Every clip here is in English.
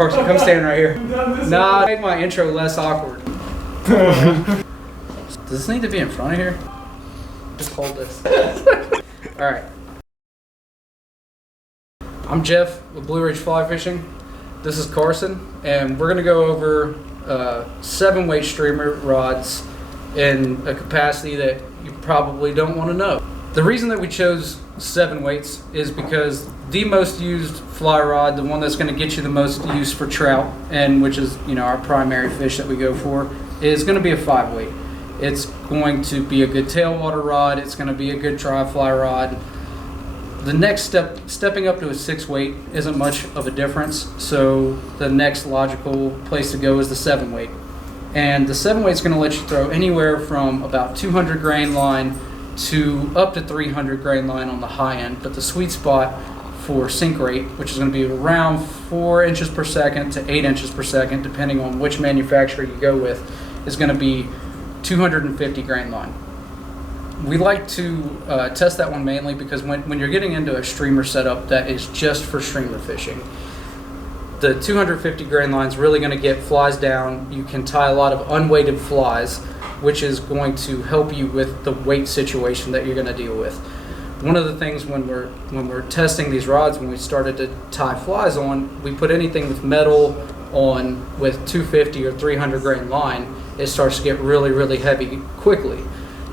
Carson, come stand right here. Nah, make my intro less awkward. Does this need to be in front of here? Just hold this. Alright. I'm Jeff with Blue Ridge Fly Fishing. This is Carson, and we're going to go over 7-weight streamer rods in a capacity that you probably don't want to know. The reason that we chose 7 weights is because the most used fly rod, the one that's going to get you the most use for trout, and which is our primary fish that we go for, is going to be a 5-weight. It's going to be a good tailwater rod. It's going to be a good dry fly rod. The next stepping up to a 6-weight isn't much of a difference, so the next logical place to go is the 7-weight. And the 7-weight is going to let you throw anywhere from about 200 grain line to up to 300 grain line on the high end, but the sweet spot for sink rate, which is going to be around 4 inches per second to 8 inches per second, depending on which manufacturer you go with, is going to be 250 grain line. We like to test that one mainly because when you're getting into a streamer setup that is just for streamer fishing, the 250 grain line is really going to get flies down. You can tie a lot of unweighted flies, which is going to help you with the weight situation that you're going to deal with. One of the things when we're testing these rods, when we started to tie flies on, we put anything with metal on with 250 or 300 grain line, it starts to get really, really heavy quickly.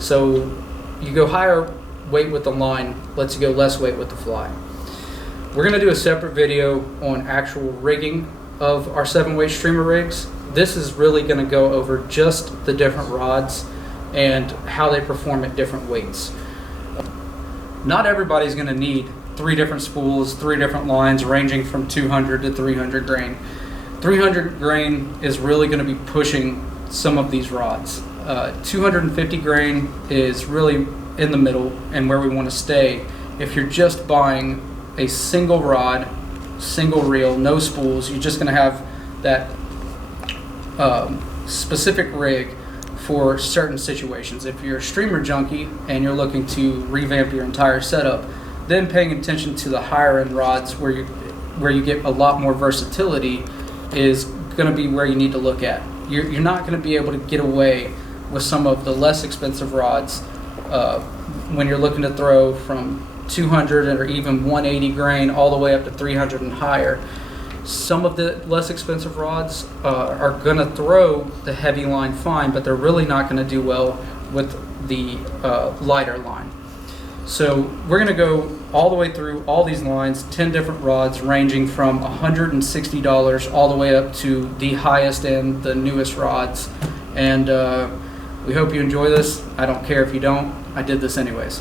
So you go higher weight with the line, lets you go less weight with the fly. We're going to do a separate video on actual rigging of our 7-weight streamer rigs. This is really going to go over just the different rods and how they perform at different weights. Not everybody's going to need 3 different spools, 3 different lines ranging from 200 to 300 grain. 300 grain is really going to be pushing some of these rods. 250 grain is really in the middle and where we want to stay. If you're just buying a single rod, single reel, no spools, you're just going to have that specific rig for certain situations. If you're a streamer junkie and you're looking to revamp your entire setup, then paying attention to the higher end rods where you get a lot more versatility is going to be where you need to look at. You're not going to be able to get away with some of the less expensive rods when you're looking to throw from 200 or even 180 grain all the way up to 300 and higher. Some of the less expensive rods are going to throw the heavy line fine, but they're really not going to do well with the lighter line. So we're going to go all the way through all these lines, 10 different rods ranging from $160 all the way up to the highest end, the newest rods. And we hope you enjoy this. I don't care if you don't. I did this anyways.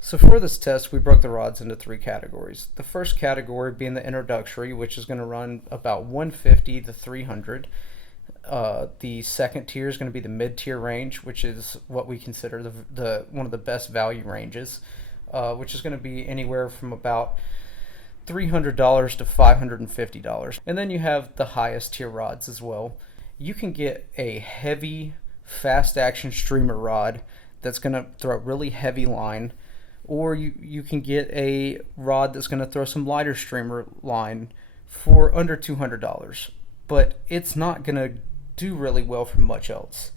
So for this test, we broke the rods into 3 categories. The first category being the introductory, which is going to run about 150 to 300. The second tier is going to be the mid-tier range, which is what we consider the one of the best value ranges, which is going to be anywhere from about $300 to $550. And then you have the highest tier rods as well. You can get a heavy, fast action streamer rod that's going to throw really heavy line, or you can get a rod that's going to throw some lighter streamer line for under $200. But it's not going to do really well for much else.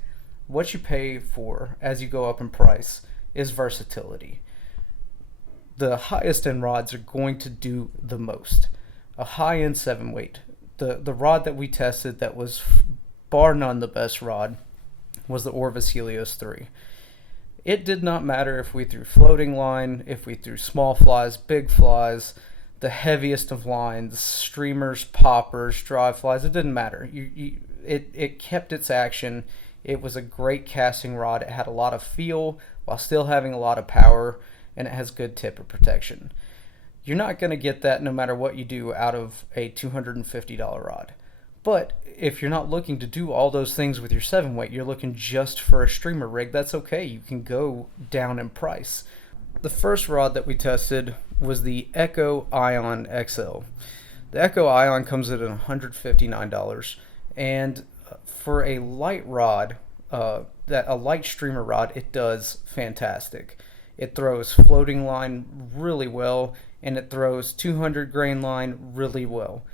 What you pay for as you go up in price is versatility. The highest end rods are going to do the most. A high end 7-weight. The rod that we tested that was bar none the best rod was the Orvis Helios 3. It did not matter if we threw floating line, if we threw small flies, big flies, the heaviest of lines, streamers, poppers, dry flies, it didn't matter. It kept its action. It was a great casting rod. It had a lot of feel while still having a lot of power, and it has good tipper protection. You're not going to get that no matter what you do out of a $250 rod. But if you're not looking to do all those things with your 7-weight, you're looking just for a streamer rig, that's okay. You can go down in price. The first rod that we tested was the Echoion XL. The Echoion comes at $159, and for a light rod, a light streamer rod, it does fantastic. It throws floating line really well, and it throws 200 grain line really well.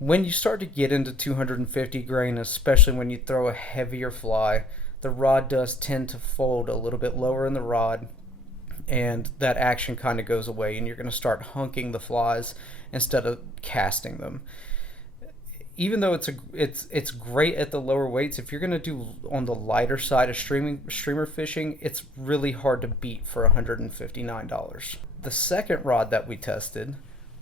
When you start to get into 250 grain, especially when you throw a heavier fly, the rod does tend to fold a little bit lower in the rod, and that action kind of goes away, and you're going to start hunking the flies instead of casting them. Even though it's great at the lower weights, if you're going to do on the lighter side of streamer fishing, it's really hard to beat for $159. The second rod that we tested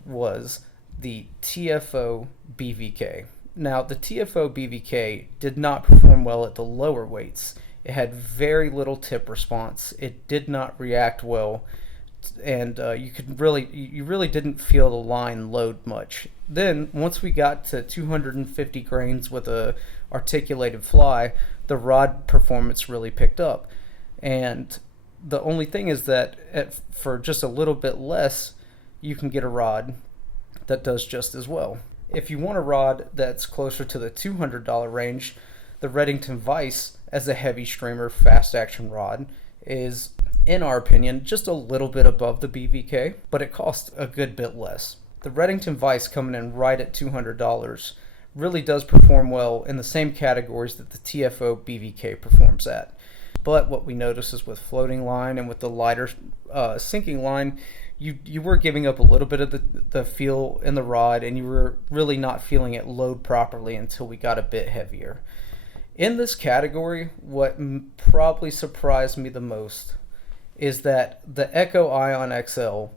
was the TFO BVK. Now, the TFO BVK did not perform well at the lower weights. It had very little tip response. It did not react well, and you really didn't feel the line load much. Then once we got to 250 grains with a articulated fly, the rod performance really picked up. And the only thing is that for just a little bit less, you can get a rod that does just as well. If you want a rod that's closer to the $200 range, the Reddington Vice as a heavy streamer fast action rod is, in our opinion, just a little bit above the BVK, but it costs a good bit less. The Reddington Vice, coming in right at $200, really does perform well in the same categories that the TFO BVK performs at. But what we notice is with floating line and with the lighter sinking line, you were giving up a little bit of the feel in the rod, and you were really not feeling it load properly until we got a bit heavier. In this category, what probably surprised me the most is that the Echoion XL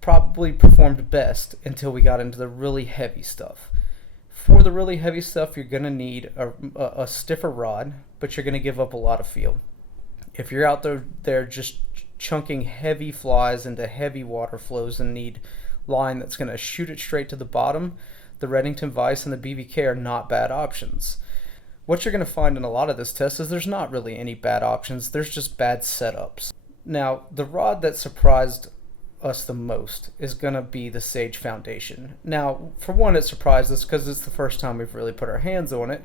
probably performed best until we got into the really heavy stuff. For the really heavy stuff, you're going to need a stiffer rod, but you're going to give up a lot of feel. If you're out there just chunking heavy flies into heavy water flows and need line that's going to shoot it straight to the bottom, the Reddington Vice and the BVK are not bad options. What you're going to find in a lot of this test is there's not really any bad options, there's just bad setups. Now, the rod that surprised us the most is going to be the Sage Foundation. Now, for one, it surprised us because it's the first time we've really put our hands on it,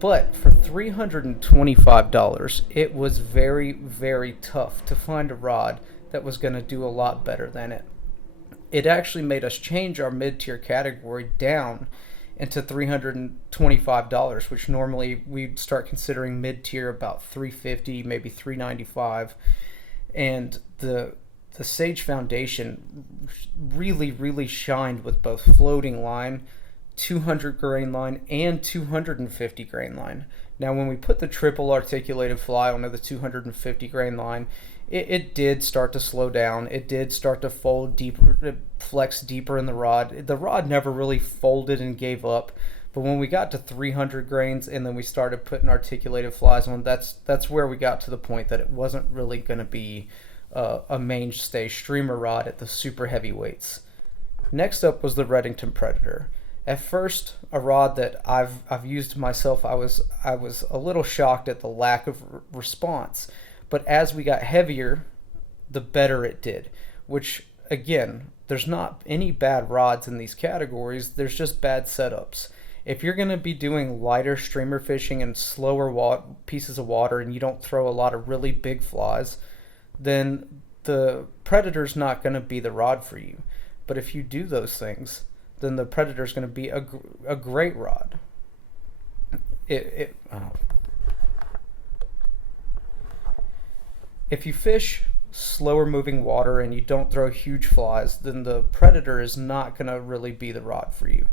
but for $325, it was very, very tough to find a rod that was going to do a lot better than it. It actually made us change our mid-tier category down into $325, which normally we'd start considering mid-tier about $350, maybe $395. And the Sage Foundation really, really shined with both floating line, 200 grain line, and 250 grain line. Now, when we put the triple articulated fly onto the 250 grain line, it did start to slow down. It did start to fold deeper, flex deeper in the rod. The rod never really folded and gave up. But when we got to 300 grains and then we started putting articulated flies on, that's where we got to the point that it wasn't really going to be a mainstay streamer rod at the super heavy weights. Next up was the Reddington Predator. At first, a rod that I've used myself, I was a little shocked at the lack of response. But as we got heavier, the better it did. Which, again, there's not any bad rods in these categories. There's just bad setups. If you're going to be doing lighter streamer fishing and slower pieces of water and you don't throw a lot of really big flies, then the Predator's not going to be the rod for you. But if you do those things, then the Predator's going to be a great rod. If you fish slower moving water and you don't throw huge flies, then the Predator is not going to really be the rod for you.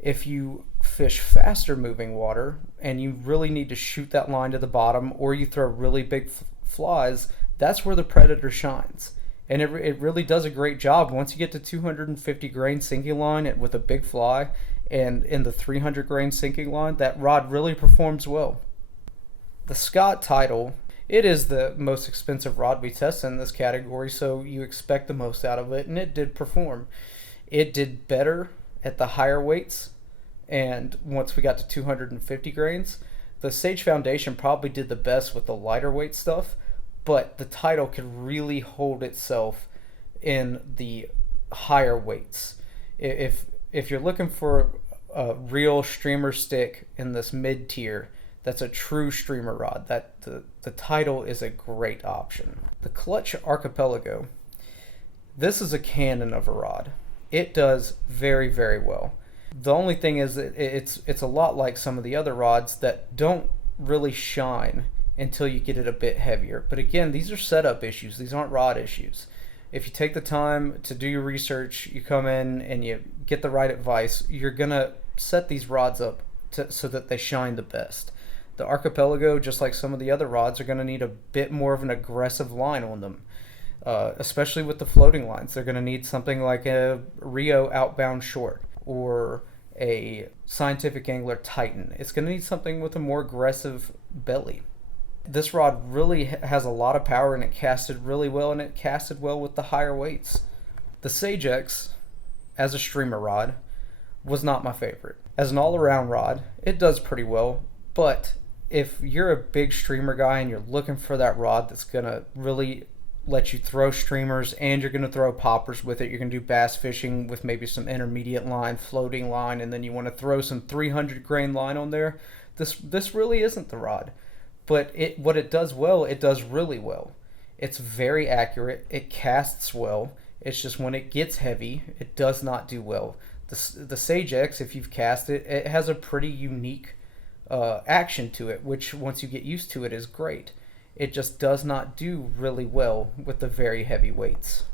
If you fish faster moving water and you really need to shoot that line to the bottom, or you throw really big flies, that's where the Predator shines. And it really does a great job. Once you get to 250 grain sinking line with a big fly and in the 300 grain sinking line, that rod really performs well. The Scot Title, it is the most expensive rod we tested in this category, so you expect the most out of it, and it did perform. It did better at the higher weights, and once we got to 250 grains, the Sage Foundation probably did the best with the lighter weight stuff, but the Title could really hold itself in the higher weights. If you're looking for a real streamer stick in this mid tier, that's a true streamer rod, that the Title is a great option. The Clutch Archipelago, this is a cannon of a rod. It does very, very well. The only thing is that it's a lot like some of the other rods that don't really shine until you get it a bit heavier. But again, these are setup issues. These aren't rod issues. If you take the time to do your research, you come in and you get the right advice, you're going to set these rods up so that they shine the best. The Archipelago, just like some of the other rods, are going to need a bit more of an aggressive line on them, especially with the floating lines. They're going to need something like a Rio Outbound Short or a Scientific Angler Titan. It's going to need something with a more aggressive belly. This rod really has a lot of power, and it casted really well, and it casted well with the higher weights. The Sage X, as a streamer rod, was not my favorite. As an all-around rod, it does pretty well, but if you're a big streamer guy and you're looking for that rod that's going to really let you throw streamers and you're going to throw poppers with it, you're going to do bass fishing with maybe some intermediate line, floating line, and then you want to throw some 300 grain line on there, this really isn't the rod. But what it does well, it does really well. It's very accurate. It casts well. It's just when it gets heavy, it does not do well. The Sage X, if you've cast it, it has a pretty unique action to it, which once you get used to it is great. It just does not do really well with the very heavy weights.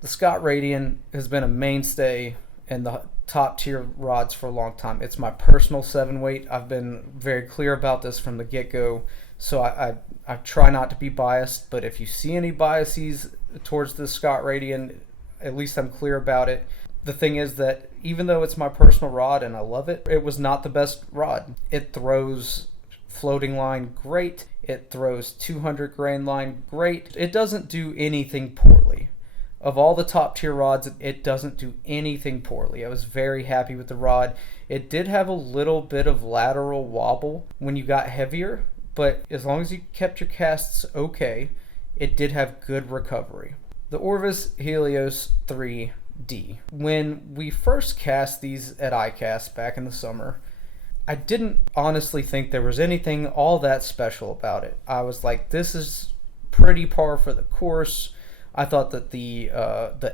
The Scot Radian has been a mainstay in the top tier rods for a long time. It's my personal 7-weight. I've been very clear about this from the get-go. So I try not to be biased, but if you see any biases towards the Scot Radian, at least I'm clear about it. The thing is that even though it's my personal rod and I love it, it was not the best rod. It throws floating line great. It throws 200 grain line great. It doesn't do anything poorly. Of all the top tier rods, it doesn't do anything poorly. I was very happy with the rod. It did have a little bit of lateral wobble when you got heavier, but as long as you kept your casts okay, it did have good recovery. The Orvis Helios 3D. When we first cast these at iCast back in the summer, I didn't honestly think there was anything all that special about it. I was like, this is pretty par for the course. I thought that the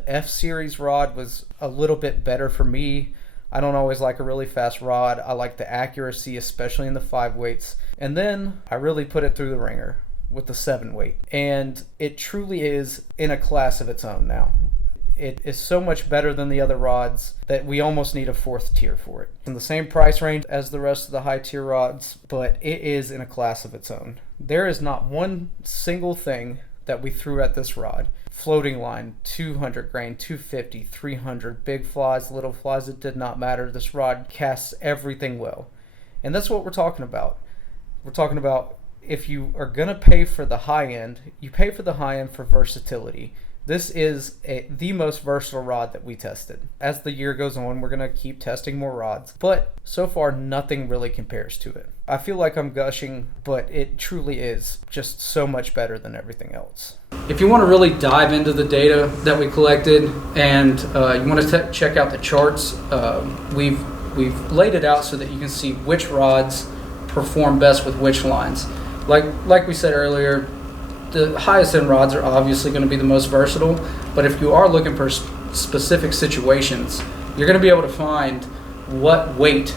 F-Series rod was a little bit better for me. I don't always like a really fast rod. I like the accuracy, especially in the 5 weights. And then I really put it through the ringer with the 7-weight. And it truly is in a class of its own now. It is so much better than the other rods that we almost need a 4th tier for it. In the same price range as the rest of the high tier rods, but it is in a class of its own. There is not one single thing that we threw at this rod. Floating line, 200 grain, 250, 300, big flies, little flies, it did not matter. This rod casts everything well. And that's what we're talking about. We're talking about if you are going to pay for the high end, you pay for the high end for versatility. This is the most versatile rod that we tested. As the year goes on, we're going to keep testing more rods, but so far nothing really compares to it. I feel like I'm gushing, but it truly is just so much better than everything else. If you want to really dive into the data that we collected and you want to check out the charts, we've laid it out so that you can see which rods perform best with which lines. Like we said earlier, the highest end rods are obviously going to be the most versatile, but if you are looking for specific situations, you're going to be able to find what weight,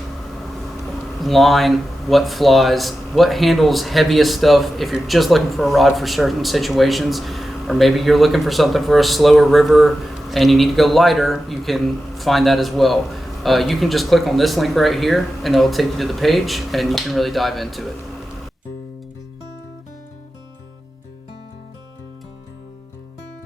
line, what flies, what handles heaviest stuff if you're just looking for a rod for certain situations, or maybe you're looking for something for a slower river and you need to go lighter, you can find that as well. You can just click on this link right here and it'll take you to the page and you can really dive into it.